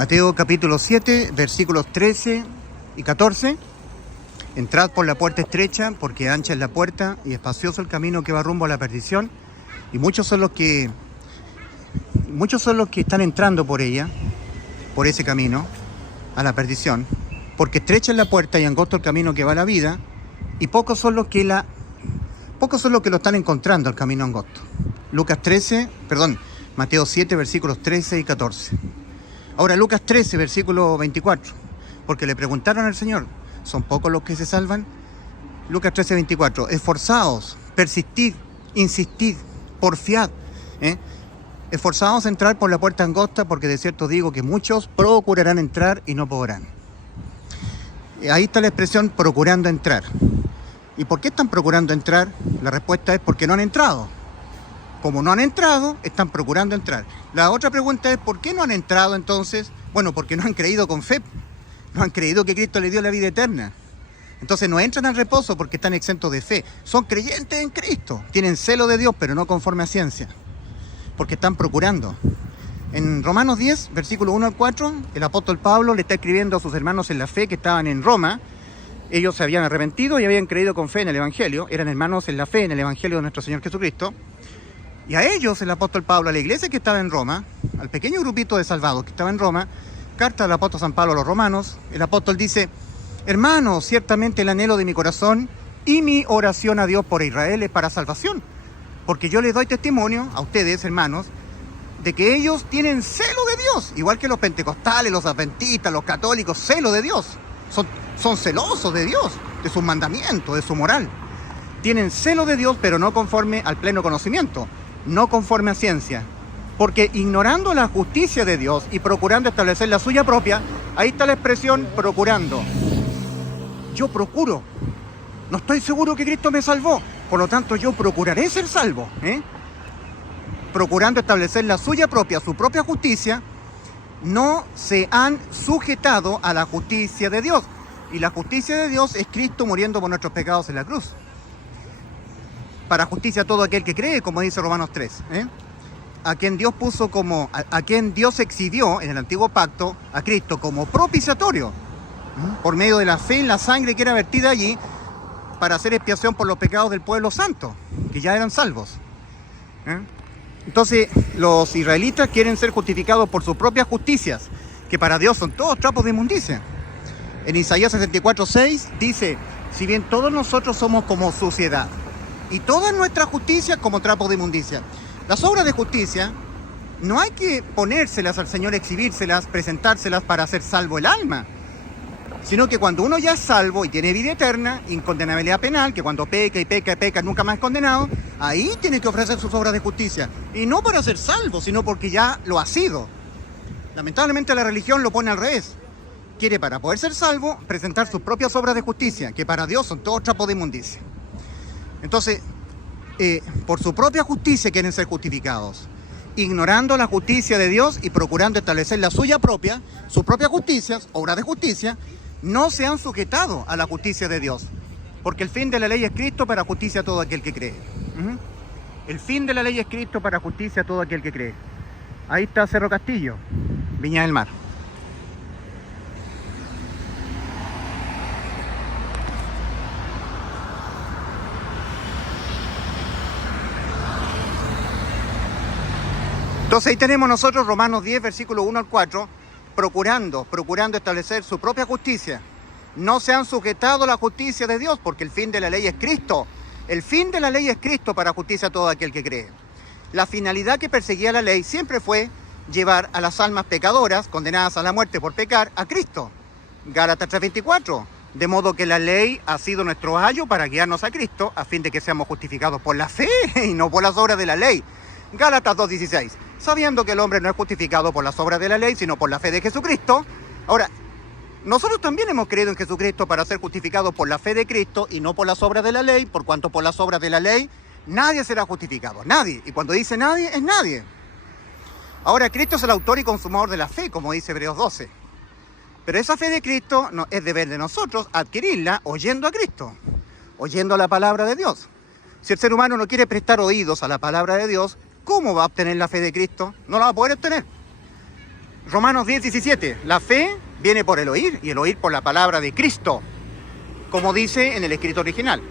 Mateo capítulo 7, versículos 13 y 14. Entrad por la puerta estrecha, porque ancha es la puerta y espacioso el camino que va rumbo a la perdición, y muchos son los que están entrando por ella, por ese camino, a la perdición, porque estrecha es la puerta y angosto el camino que va a la vida, y pocos son los que lo están encontrando al camino angosto. Mateo 7, versículos 13 y 14. Ahora Lucas 13, versículo 24, porque le preguntaron al Señor, ¿son pocos los que se salvan? Lucas 13, 24, esforzaos, persistid, insistid, porfiad, esforzaos a entrar por la puerta angosta, porque de cierto digo que muchos procurarán entrar y no podrán. Ahí está la expresión procurando entrar. ¿Y por qué están procurando entrar? La respuesta es porque no han entrado. Como no han entrado, están procurando entrar. La otra pregunta es, ¿por qué no han entrado entonces? Bueno, porque no han creído con fe. No han creído que Cristo les dio la vida eterna. Entonces no entran al reposo porque están exentos de fe. Son creyentes en Cristo. Tienen celo de Dios, pero no conforme a ciencia. Porque están procurando. En Romanos 10, versículo 1 al 4, el apóstol Pablo le está escribiendo a sus hermanos en la fe que estaban en Roma. Ellos se habían arrepentido y habían creído con fe en el Evangelio. Eran hermanos en la fe en el Evangelio de nuestro Señor Jesucristo. Y a ellos, el apóstol Pablo, a la iglesia que estaba en Roma, al pequeño grupito de salvados que estaba en Roma, carta del apóstol San Pablo a los romanos, el apóstol dice, hermanos, ciertamente el anhelo de mi corazón y mi oración a Dios por Israel es para salvación. Porque yo les doy testimonio a ustedes, hermanos, de que ellos tienen celo de Dios, igual que los pentecostales, los adventistas, los católicos, celo de Dios. Son celosos de Dios, de sus mandamientos, de su moral. Tienen celo de Dios, pero no conforme al pleno conocimiento, no conforme a ciencia. Porque ignorando la justicia de Dios y procurando establecer la suya propia, ahí está la expresión procurando. Yo procuro. No estoy seguro que Cristo me salvó, por lo tanto yo procuraré ser salvo. Procurando establecer la suya propia, su propia justicia, no se han sujetado a la justicia de Dios. Y la justicia de Dios es Cristo muriendo por nuestros pecados en la cruz. Para justicia a todo aquel que cree, como dice Romanos 3. A quien Dios exhibió en el antiguo pacto, a Cristo, como propiciatorio, por medio de la fe en la sangre que era vertida allí, para hacer expiación por los pecados del pueblo santo, que ya eran salvos. Entonces, los israelitas quieren ser justificados por sus propias justicias, que para Dios son todos trapos de inmundicia. En Isaías 64:6 dice, si bien todos nosotros somos como suciedad, y todas nuestras justicias como trapos de inmundicia. Las obras de justicia no hay que ponérselas al Señor, exhibírselas, presentárselas para hacer salvo el alma, sino que cuando uno ya es salvo y tiene vida eterna, incondenabilidad penal, que cuando peca y peca y peca nunca más es condenado, ahí tiene que ofrecer sus obras de justicia. Y no para ser salvo, sino porque ya lo ha sido. Lamentablemente la religión lo pone al revés. Quiere, para poder ser salvo, presentar sus propias obras de justicia, que para Dios son todos trapos de inmundicia. Entonces, por su propia justicia quieren ser justificados, ignorando la justicia de Dios y procurando establecer la suya propia, sus propias justicias, obras de justicia, no se han sujetado a la justicia de Dios, porque el fin de la ley es Cristo para justicia a todo aquel que cree. El fin de la ley es Cristo para justicia a todo aquel que cree. Ahí está Cerro Castillo, Viña del Mar. Entonces ahí tenemos nosotros Romanos 10, versículo 1 al 4, procurando establecer su propia justicia. No se han sujetado a la justicia de Dios, porque el fin de la ley es Cristo. El fin de la ley es Cristo para justicia a todo aquel que cree. La finalidad que perseguía la ley siempre fue llevar a las almas pecadoras, condenadas a la muerte por pecar, a Cristo. Gálatas 3:24. De modo que la ley ha sido nuestro ayo para guiarnos a Cristo, a fin de que seamos justificados por la fe y no por las obras de la ley. Gálatas 2:16. Sabiendo que el hombre no es justificado por las obras de la ley, sino por la fe de Jesucristo. Ahora, nosotros también hemos creído en Jesucristo para ser justificados por la fe de Cristo y no por las obras de la ley, por cuanto por las obras de la ley nadie será justificado, nadie. Y cuando dice nadie, es nadie. Ahora, Cristo es el autor y consumador de la fe, como dice Hebreos 12. Pero esa fe de Cristo es deber de nosotros adquirirla oyendo a Cristo, oyendo la palabra de Dios. Si el ser humano no quiere prestar oídos a la palabra de Dios, ¿cómo va a obtener la fe de Cristo? No la va a poder obtener. Romanos 10, 17. La fe viene por el oír y el oír por la palabra de Cristo, como dice en el escrito original.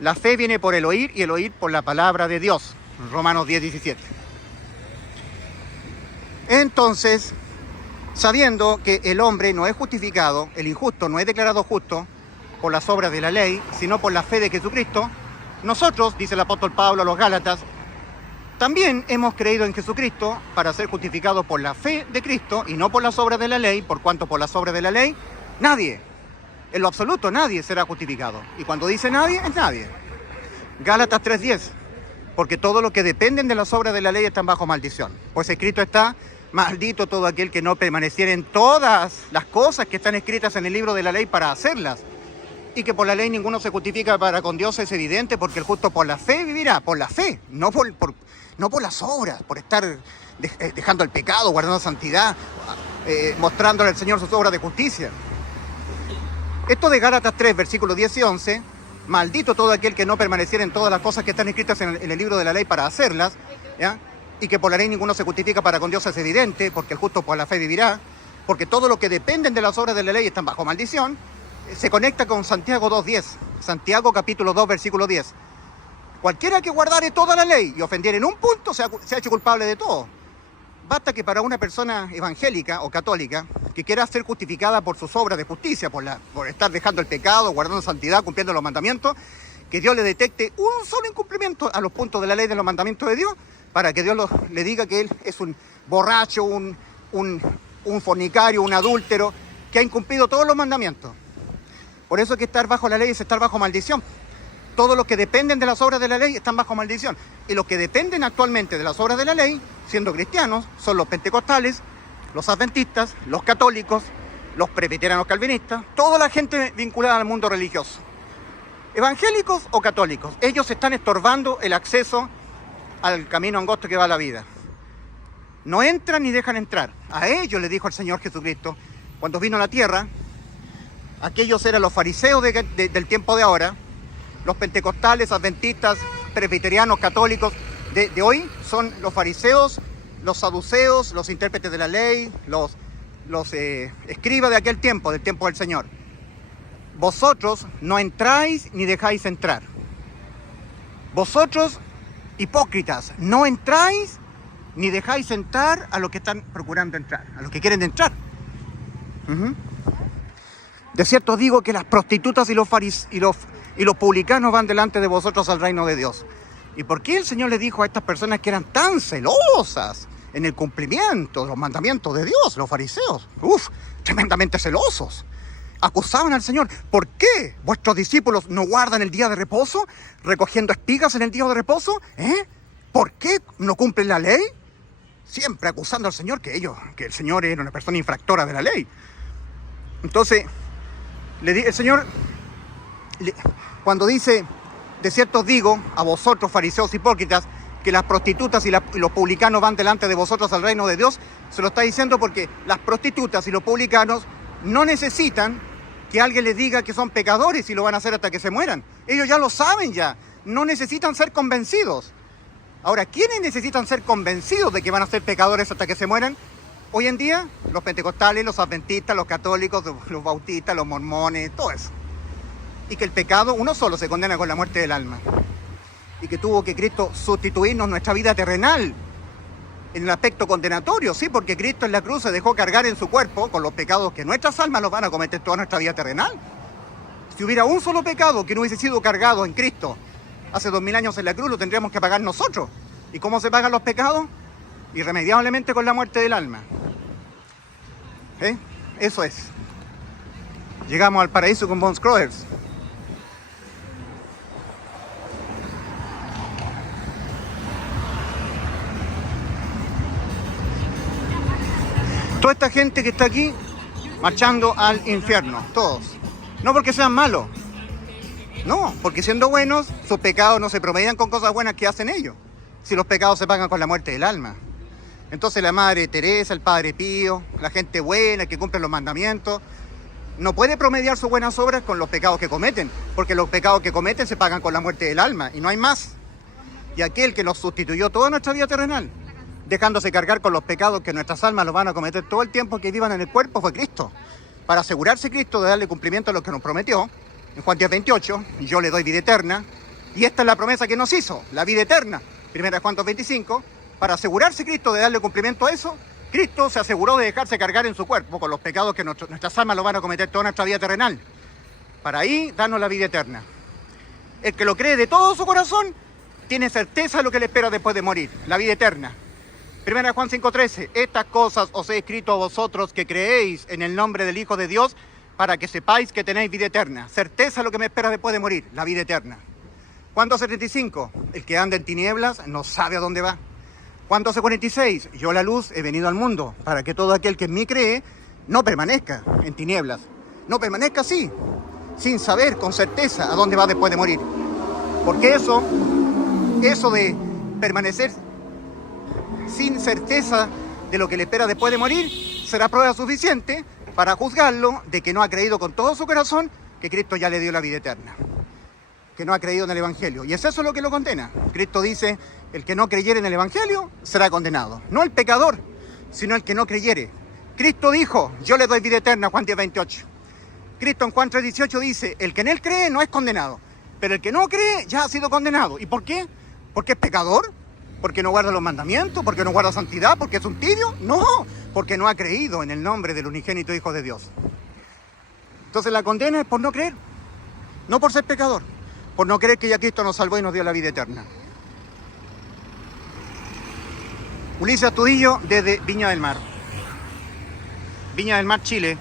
La fe viene por el oír y el oír por la palabra de Dios. Romanos 10, 17. Entonces, sabiendo que el hombre no es justificado, el injusto no es declarado justo por las obras de la ley, sino por la fe de Jesucristo, nosotros, dice el apóstol Pablo a los Gálatas, también hemos creído en Jesucristo para ser justificados por la fe de Cristo y no por las obras de la ley, por cuanto por las obras de la ley, nadie, en lo absoluto nadie será justificado. Y cuando dice nadie, es nadie. Gálatas 3:10, porque todo lo que dependen de las obras de la ley están bajo maldición. Pues escrito está, maldito todo aquel que no permaneciera en todas las cosas que están escritas en el libro de la ley para hacerlas. Y que por la ley ninguno se justifica para con Dios es evidente, porque el justo por la fe vivirá, por la fe, no por las obras, por estar dejando el pecado, guardando santidad, mostrándole al Señor sus obras de justicia. Esto de Gálatas 3, versículos 10 y 11, maldito todo aquel que no permaneciera en todas las cosas que están escritas en el libro de la ley para hacerlas, ¿ya? Y que por la ley ninguno se justifica para con Dios es evidente, porque el justo por la fe vivirá, porque todo lo que dependen de las obras de la ley están bajo maldición. Se conecta con Santiago 2:10, Santiago capítulo 2, versículo 10. Cualquiera que guardare toda la ley y ofendiere en un punto se ha hecho culpable de todo. Basta que para una persona evangélica o católica que quiera ser justificada por sus obras de justicia, por estar dejando el pecado, guardando santidad, cumpliendo los mandamientos, que Dios le detecte un solo incumplimiento a los puntos de la ley de los mandamientos de Dios, para que Dios le diga que él es un borracho, un fornicario, un adúltero, que ha incumplido todos los mandamientos. Por eso es que estar bajo la ley es estar bajo maldición. Todos los que dependen de las obras de la ley están bajo maldición. Y los que dependen actualmente de las obras de la ley, siendo cristianos, son los pentecostales, los adventistas, los católicos, los presbiterianos calvinistas, toda la gente vinculada al mundo religioso. Evangélicos o católicos, ellos están estorbando el acceso al camino angosto que va a la vida. No entran ni dejan entrar. A ellos les dijo el Señor Jesucristo, cuando vino a la tierra, aquellos eran los fariseos del tiempo de ahora, los pentecostales, adventistas, presbiterianos, católicos de hoy son los fariseos, los saduceos, los intérpretes de la ley, los escribas de aquel tiempo, del tiempo del Señor. Vosotros no entráis ni dejáis entrar. Vosotros, hipócritas, no entráis ni dejáis entrar a los que están procurando entrar, a los que quieren entrar. De cierto os digo que las prostitutas y los publicanos van delante de vosotros al reino de Dios. ¿Y por qué el Señor le dijo a estas personas que eran tan celosas en el cumplimiento de los mandamientos de Dios, los fariseos? Tremendamente celosos. Acusaban al Señor. ¿Por qué vuestros discípulos no guardan el día de reposo, recogiendo espigas en el día de reposo? ¿Por qué no cumplen la ley? Siempre acusando al Señor que el Señor era una persona infractora de la ley. Entonces, el Señor, cuando dice, de cierto os digo, a vosotros fariseos hipócritas, que las prostitutas y los publicanos van delante de vosotros al reino de Dios, se lo está diciendo porque las prostitutas y los publicanos no necesitan que alguien les diga que son pecadores y lo van a hacer hasta que se mueran. Ellos ya lo saben ya, no necesitan ser convencidos. Ahora, ¿quiénes necesitan ser convencidos de que van a ser pecadores hasta que se mueran? Hoy en día, los pentecostales, los adventistas, los católicos, los bautistas, los mormones, todo eso. Y que el pecado, uno solo se condena con la muerte del alma. Y que tuvo que Cristo sustituirnos nuestra vida terrenal en el aspecto condenatorio, sí, porque Cristo en la cruz se dejó cargar en su cuerpo con los pecados que nuestras almas los van a cometer toda nuestra vida terrenal. Si hubiera un solo pecado que no hubiese sido cargado en Cristo hace 2000 años en la cruz, lo tendríamos que pagar nosotros. ¿Y cómo se pagan los pecados? Irremediablemente con la muerte del alma. Eso es. Llegamos al paraíso con Von Scroers. Toda esta gente que está aquí marchando al infierno, todos. No porque sean malos, no, porque siendo buenos, sus pecados no se promedian con cosas buenas que hacen ellos. Si los pecados se pagan con la muerte del alma. Entonces la Madre Teresa, el Padre Pío, la gente buena que cumple los mandamientos, no puede promediar sus buenas obras con los pecados que cometen, porque los pecados que cometen se pagan con la muerte del alma y no hay más. Y aquel que nos sustituyó toda nuestra vida terrenal, dejándose cargar con los pecados que nuestras almas los van a cometer todo el tiempo que vivan en el cuerpo, fue Cristo. Para asegurarse Cristo de darle cumplimiento a lo que nos prometió, en Juan 10:28, yo le doy vida eterna, y esta es la promesa que nos hizo, la vida eterna. 1 Juan 2:25, para asegurarse Cristo de darle cumplimiento a eso, Cristo se aseguró de dejarse cargar en su cuerpo con los pecados que nuestras almas lo van a cometer toda nuestra vida terrenal, para ahí darnos la vida eterna. El que lo cree de todo su corazón tiene certeza de lo que le espera después de morir, la vida eterna. 1 Juan 5:13, estas cosas os he escrito a vosotros que creéis en el nombre del Hijo de Dios, para que sepáis que tenéis vida eterna. Certeza de lo que me espera después de morir, la vida eterna. Juan 12:35, el que anda en tinieblas no sabe a dónde va. Juan 12:46, yo la luz he venido al mundo, para que todo aquel que en mí cree no permanezca en tinieblas. No permanezca así, sin saber con certeza a dónde va después de morir. Porque eso de permanecer sin certeza de lo que le espera después de morir, será prueba suficiente para juzgarlo de que no ha creído con todo su corazón que Cristo ya le dio la vida eterna, que no ha creído en el Evangelio. Y es eso lo que lo condena. Cristo dice, el que no creyere en el Evangelio será condenado. No el pecador, sino el que no creyere. Cristo dijo, yo le doy vida eterna, Juan 10:28. Cristo en Juan 3:18 dice, el que en él cree no es condenado, pero el que no cree ya ha sido condenado. ¿Y por qué? ¿Porque es pecador? ¿Porque no guarda los mandamientos? ¿Porque no guarda santidad? ¿Porque es un tibio? No, porque no ha creído en el nombre del unigénito Hijo de Dios. Entonces la condena es por no creer, no por ser pecador, por no creer que ya Cristo nos salvó y nos dio la vida eterna. Ulises Astudillo desde Viña del Mar, Chile.